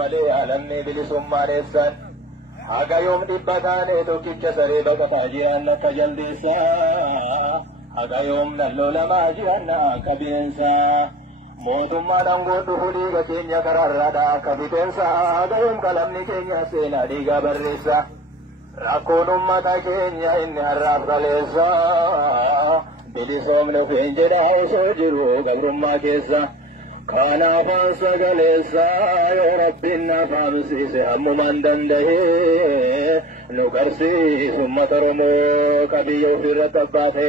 malee alamni bilisummaadheessan haga yoom dhibbataane tokkicha saree baqataa jiran akka jaldeessaa haga yoom nalloo lamaa jiran akka bineensaa mootummaadhaan godhu dhiiga keenya karaarraadha akka biteensa haga yoom qalamni keenya seenaa dhiigaa barreessa rakkoon ummata keenya inni har'aaf kaleessa bilisoomne ofeen jedha osoo jiru gabrummaa keessa kanaafaan sagaleessa yoo rabbiin naaf haamsiise hammumaan danda'e nu garsiisu ummata Oromoo ka biyya ofirratti abbaate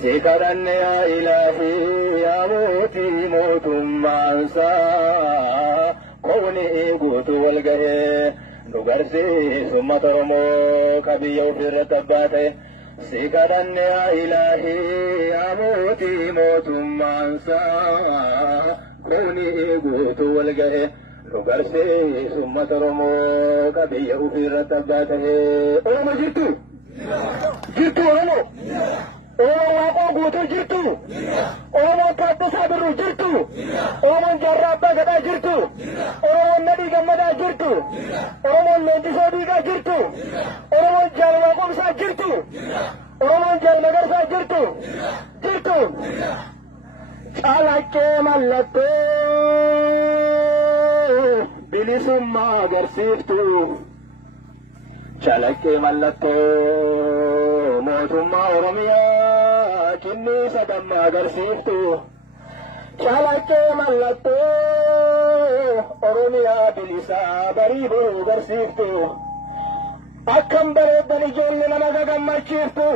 si kadhanne yaa ilaahii yaa mootii mootummaansaa kooni guutu wal gahee nu garsiisu ummata Oromoo ka biyya ofirratti abbaate si kadhanne yaa ilaahii yaa mootii mootummaansaa kooni guutu wal gahee nu garsiisu ummata Oromoo ka biyya ofirratti abbaate. Oromoo jirtu Oromoo Oromoo guutuu jirtu Oromoo Taaddasaa Birruu jirtu Oromoo Jaarraa Abbaa Gadaa jirtu Oromoo Nadhii Gammadaa jirtu Oromoo Leellisoo Diigaa jirtu Oromoo Jaalala Qomsaa jirtu Oromoo Jaal Magarsaa jirtu calaqqee mallattoo bilisummaa agarsiiftu calaqqee mallattoo mootummaa Oromiyaa kinniisa damma agarsiiftu calaqqee mallattoo Oromiyaa bilisaa barii boo agarsiiftu akkam bareeddan ijoollee nama gagammachiiftu.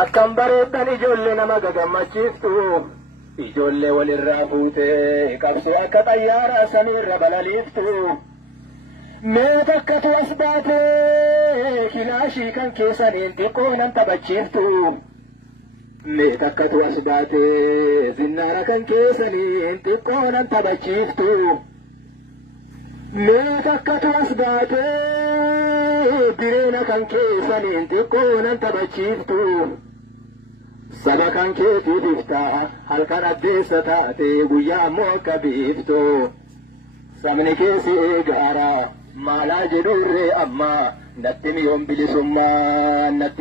Akkam bareeddan ijoollee nama gagammachiiftu ijoollee walirraa fuutee qabsoo akka xayyaaraa samiirra balaliiftu mee takkatu as baatee kilaashii kan keessaniin xiqqoo nan taphachiiftu mee takkatu as baatee zinnaara kan keessaniin xiqqoo nan taphachiiftu mee takkatu as baatee bireena kan keessaniin xiqqoo nan taphachiiftu saba kan keetiif iftaa halkan addeessa taate guyyaa ammoo akka biiftu sabni keessi eegaara maalaa jedhurree amma natti miyoon bilisummaa natti